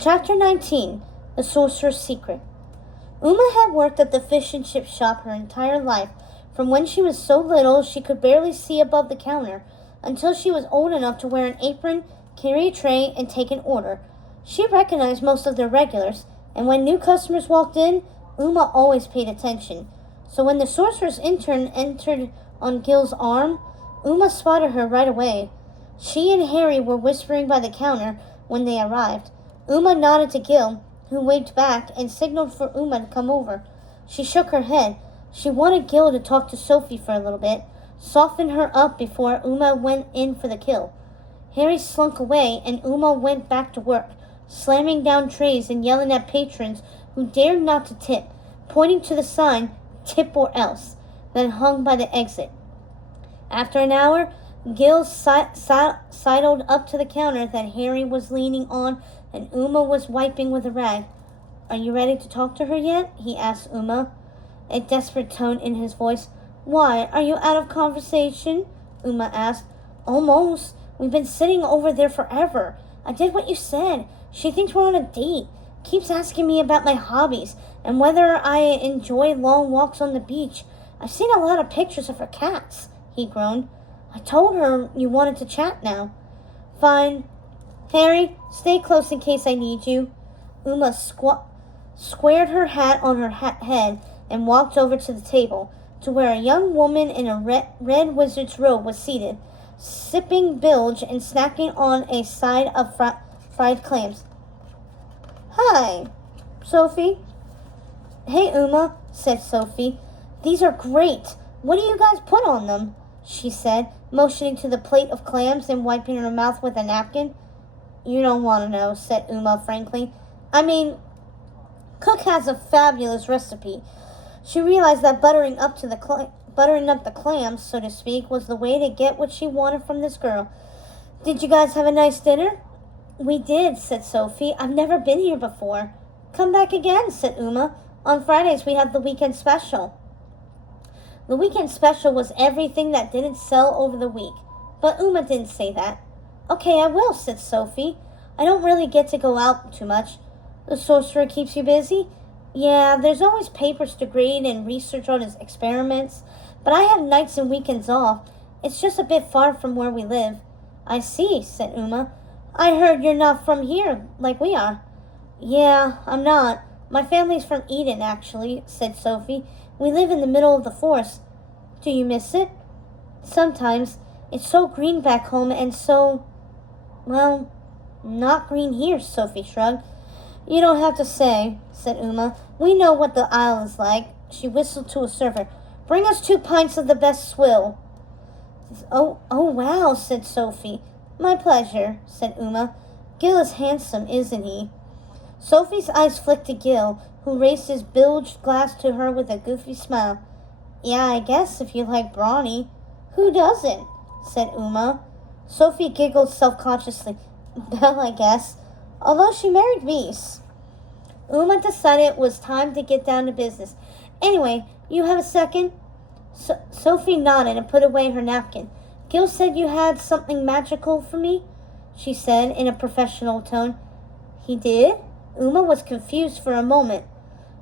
Chapter 19. The Sorcerer's Secret. Uma had worked at the fish and chip shop her entire life, from when she was so little she could barely see above the counter, until she was old enough to wear an apron, carry a tray, and take an order. She recognized most of the regulars, and when new customers walked in, Uma always paid attention. So when the sorcerer's intern entered on Gil's arm, Uma spotted her right away. She and Harry were whispering by the counter when they arrived. Uma nodded to Gil, who waved back and signaled for Uma to come over. She shook her head. She wanted Gil to talk to Sophie for a little bit, soften her up before Uma went in for the kill. Harry slunk away, and Uma went back to work, slamming down trays and yelling at patrons who dared not to tip, pointing to the sign, "Tip or else," that hung by the exit. After an hour, Gil sidled up to the counter that Harry was leaning on and Uma was wiping with a rag. "Are you ready to talk to her yet?" he asked Uma, a desperate tone in his voice. "Why, are you out of conversation?" Uma asked. "Almost. We've been sitting over there forever. I did what you said. She thinks we're on a date. Keeps asking me about my hobbies and whether I enjoy long walks on the beach. I've seen a lot of pictures of her cats," he groaned. "I told her you wanted to chat now." "Fine. Harry, stay close in case I need you." Uma squared her hat on her head and walked over to the table, to where a young woman in a red wizard's robe was seated, sipping bilge and snacking on a side of fried clams. "Hi, Sophie." "Hey, Uma," said Sophie. "These are great. What do you guys put on them?" she said, motioning to the plate of clams and wiping her mouth with a napkin. "You don't want to know," said Uma frankly. "I mean, Cook has a fabulous recipe." She realized that buttering up the clams, so to speak, was the way to get what she wanted from this girl. "Did you guys have a nice dinner?" "We did," said Sophie. "I've never been here before." "Come back again," said Uma. "On Fridays we have the weekend special." The weekend special was everything that didn't sell over the week, but Uma didn't say that. "Okay, I will," said Sophie. "I don't really get to go out too much." "The sorcerer keeps you busy?" "Yeah, there's always papers to grade and research on his experiments, but I have nights and weekends off. It's just a bit far from where we live." "I see," said Uma. "I heard you're not from here like we are." "Yeah, I'm not. My family's from Eden, actually," said Sophie. "We live in the middle of the forest." "Do you miss it?" "Sometimes. It's so green back home and so... well, not green here," Sophie shrugged. "You don't have to say," said Uma. "We know what the Isle is like." She whistled to a server. "Bring us 2 pints of the best swill." Oh, wow," said Sophie. "My pleasure," said Uma. "Gil is handsome, isn't he?" Sophie's eyes flicked to Gil, who raised his bilged glass to her with a goofy smile. "Yeah, I guess if you like brawny." "Who doesn't?" said Uma. Sophie giggled self-consciously. "Belle, I guess. Although she married Reese." Uma decided it was time to get down to business. "Anyway, you have a second?" Sophie nodded and put away her napkin. "Gil said you had something magical for me," she said in a professional tone. "He did?" Uma was confused for a moment,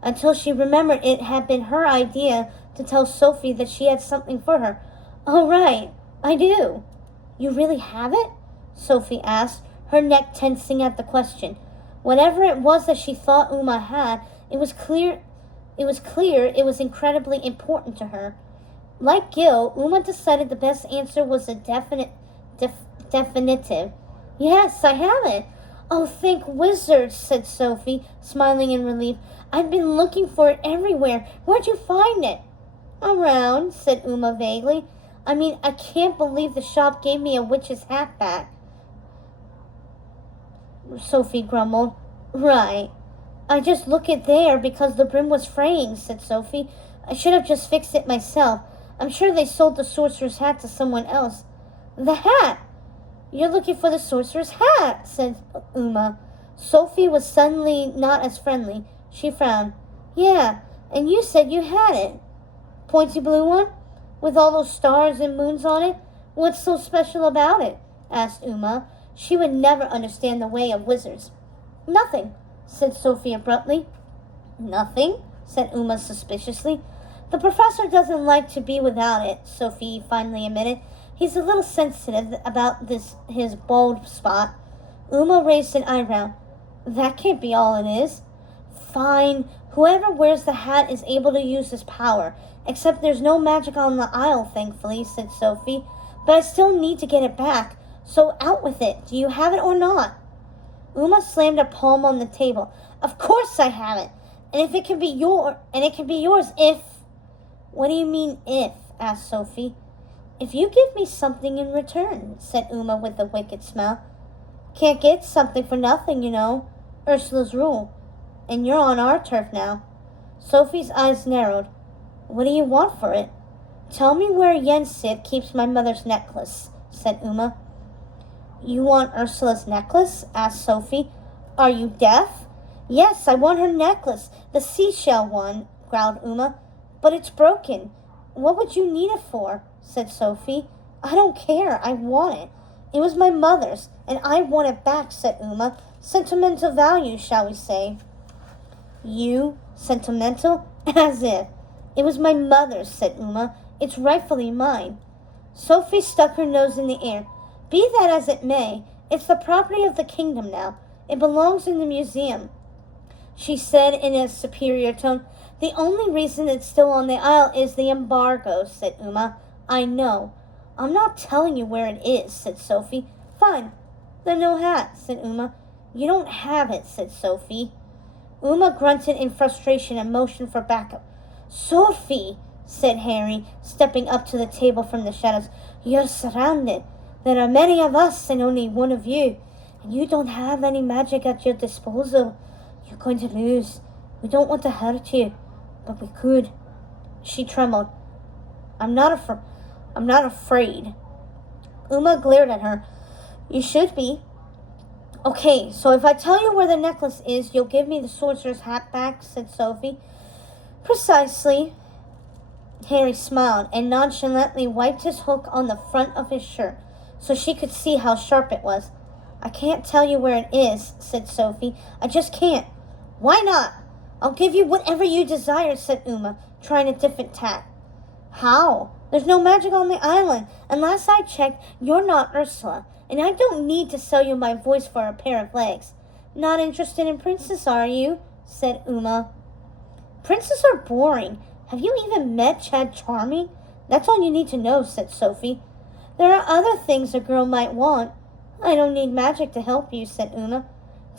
until she remembered it had been her idea to tell Sophie that she had something for her. "Oh, right, I do." "You really have it?" Sophie asked, her neck tensing at the question. Whatever it was that she thought Uma had, it was clear it was incredibly important to her. Like Gil, Uma decided the best answer was a definitive. "Yes, I have it." "Oh, thank wizards," said Sophie, smiling in relief. "I've been looking for it everywhere. Where'd you find it?" "Around," said Uma vaguely. "I mean, I can't believe the shop gave me a witch's hat back." Sophie grumbled. "Right. I just look it there because the brim was fraying," said Sophie. "I should have just fixed it myself. I'm sure they sold the sorcerer's hat to someone else." "The hat! You're looking for the sorcerer's hat," said Uma. Sophie was suddenly not as friendly. She frowned. "Yeah, and you said you had it." "Pointy blue one? With all those stars and moons on it? What's so special about it?" asked Uma. She would never understand the way of wizards. Nothing, said Sophie abruptly. Nothing? Said Uma suspiciously. The professor doesn't like to be without it, Sophie finally admitted. He's a little sensitive about his bald spot. Uma raised an eyebrow. That can't be all it is. Fine. Whoever wears the hat is able to use his power. Except there's no magic on the isle, thankfully, said Sophie. But I still need to get it back. So out with it. Do you have it or not? Uma slammed her palm on the table. Of course I have it. And it can be yours if... What do you mean if? Asked Sophie. If you give me something in return, said Uma with a wicked smile. Can't get something for nothing, you know. Ursula's rule. And you're on our turf now. Sophie's eyes narrowed. What do you want for it? Tell me where Yensid keeps my mother's necklace, said Uma. You want Ursula's necklace? Asked Sophie. Are you deaf? Yes, I want her necklace, the seashell one, growled Uma. But it's broken. What would you need it for? Said Sophie. I don't care. I want it. It was my mother's, and I want it back, said Uma. Sentimental value, shall we say. You? Sentimental? As if. It was my mother's, said Uma. It's rightfully mine. Sophie stuck her nose in the air. Be that as it may, it's the property of the kingdom now. It belongs in the museum. She said in a superior tone. The only reason it's still on the isle is the embargo, said Uma. I know. I'm not telling you where it is, said Sophie. Fine. Then no hat, said Uma. You don't have it, said Sophie. Uma grunted in frustration and motioned for backup. Sophie, said Harry, stepping up to the table from the shadows. You're surrounded. There are many of us and only one of you. And you don't have any magic at your disposal. You're going to lose. We don't want to hurt you, but we could. She trembled. I'm not afraid. Uma glared at her. You should be. Okay, so if I tell you where the necklace is, you'll give me the sorcerer's hat back, said Sophie. Precisely. Harry smiled and nonchalantly wiped his hook on the front of his shirt so she could see how sharp it was. I can't tell you where it is, said Sophie. I just can't. Why not? I'll give you whatever you desire, said Uma, trying a different tack. How? There's no magic on the island, and last I checked, you're not Ursula, and I don't need to sell you my voice for a pair of legs. Not interested in princes, are you? Said Uma. Princes are boring. Have you even met Chad Charming? That's all you need to know, said Sophie. There are other things a girl might want. I don't need magic to help you, said Uma.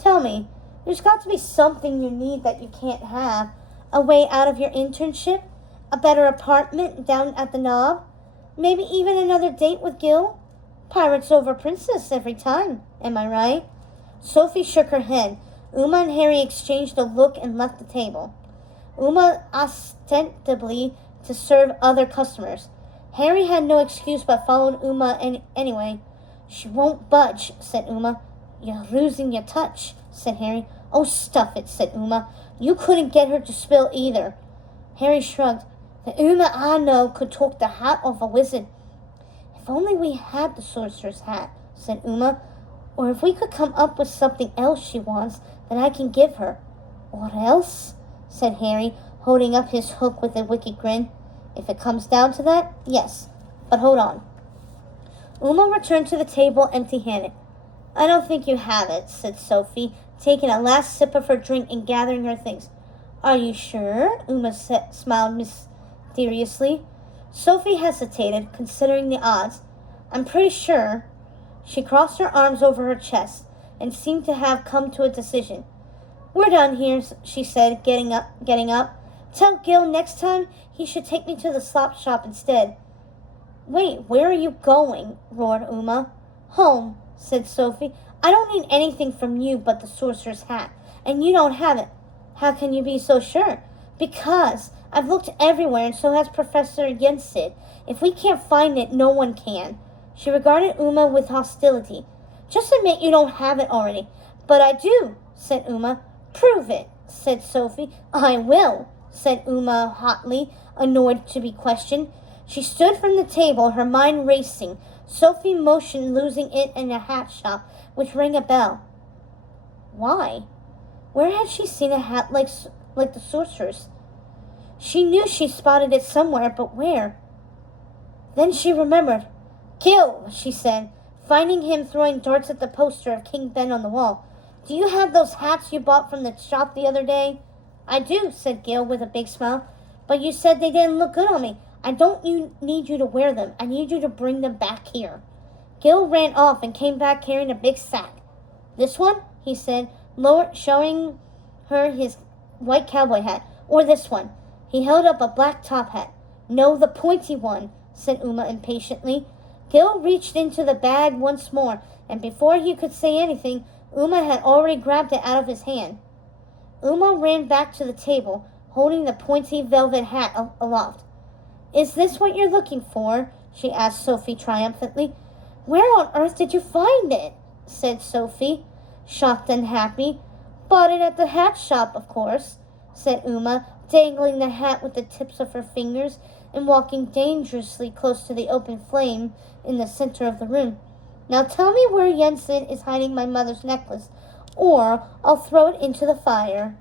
Tell me, there's got to be something you need that you can't have. A way out of your internship? A better apartment down at the Knob? Maybe even another date with Gil? Pirates over princess every time, am I right? Sophie shook her head. Uma and Harry exchanged a look and left the table. Uma ostensibly to serve other customers. Harry had no excuse but followed Uma anyway. She won't budge, said Uma. You're losing your touch, said Harry. Oh, stuff it, said Uma. You couldn't get her to spill either. Harry shrugged. The Uma I know could talk the hat off a wizard. If only we had the sorcerer's hat, said Uma. Or if we could come up with something else she wants that I can give her. What else? Said Harry, holding up his hook with a wicked grin. If it comes down to that, yes. But hold on. Uma returned to the table empty-handed. I don't think you have it, said Sophie, taking a last sip of her drink and gathering her things. Are you sure? Uma smiled mysteriously. Sophie hesitated, considering the odds. I'm pretty sure. She crossed her arms over her chest and seemed to have come to a decision. We're done here, she said, getting up. Tell Gil next time he should take me to the slop shop instead. Wait, where are you going? Roared Uma. Home, said Sophie. I don't need anything from you but the sorcerer's hat, and you don't have it. How can you be so sure? Because I've looked everywhere, and so has Professor Yensid. If we can't find it, no one can. She regarded Uma with hostility. Just admit you don't have it already. But I do, said Uma. Prove it, said Sophie. I will, said Uma hotly, annoyed to be questioned. She stood from the table, her mind racing. Sophie motioned losing it in a hat shop, which rang a bell. Why? Where had she seen a hat like the sorcerer's? She knew she spotted it somewhere, but where? Then she remembered. Gil, she said, finding him throwing darts at the poster of King Ben on the wall. Do you have those hats you bought from the shop the other day? I do, said Gil with a big smile. But you said they didn't look good on me. I don't need you to wear them. I need you to bring them back here. Gil ran off and came back carrying a big sack. This one? He said, showing her his white cowboy hat. Or this one. He held up a black top hat. No, the pointy one, said Uma impatiently. Gil reached into the bag once more, and before he could say anything, Uma had already grabbed it out of his hand. Uma ran back to the table, holding the pointy velvet hat aloft. Is this what you're looking for? She asked Sophie triumphantly. Where on earth did you find it? Said Sophie, shocked and happy. Bought it at the hat shop, of course, said Uma, dangling the hat with the tips of her fingers and walking dangerously close to the open flame in the center of the room. Now tell me where Jensen is hiding my mother's necklace, or I'll throw it into the fire.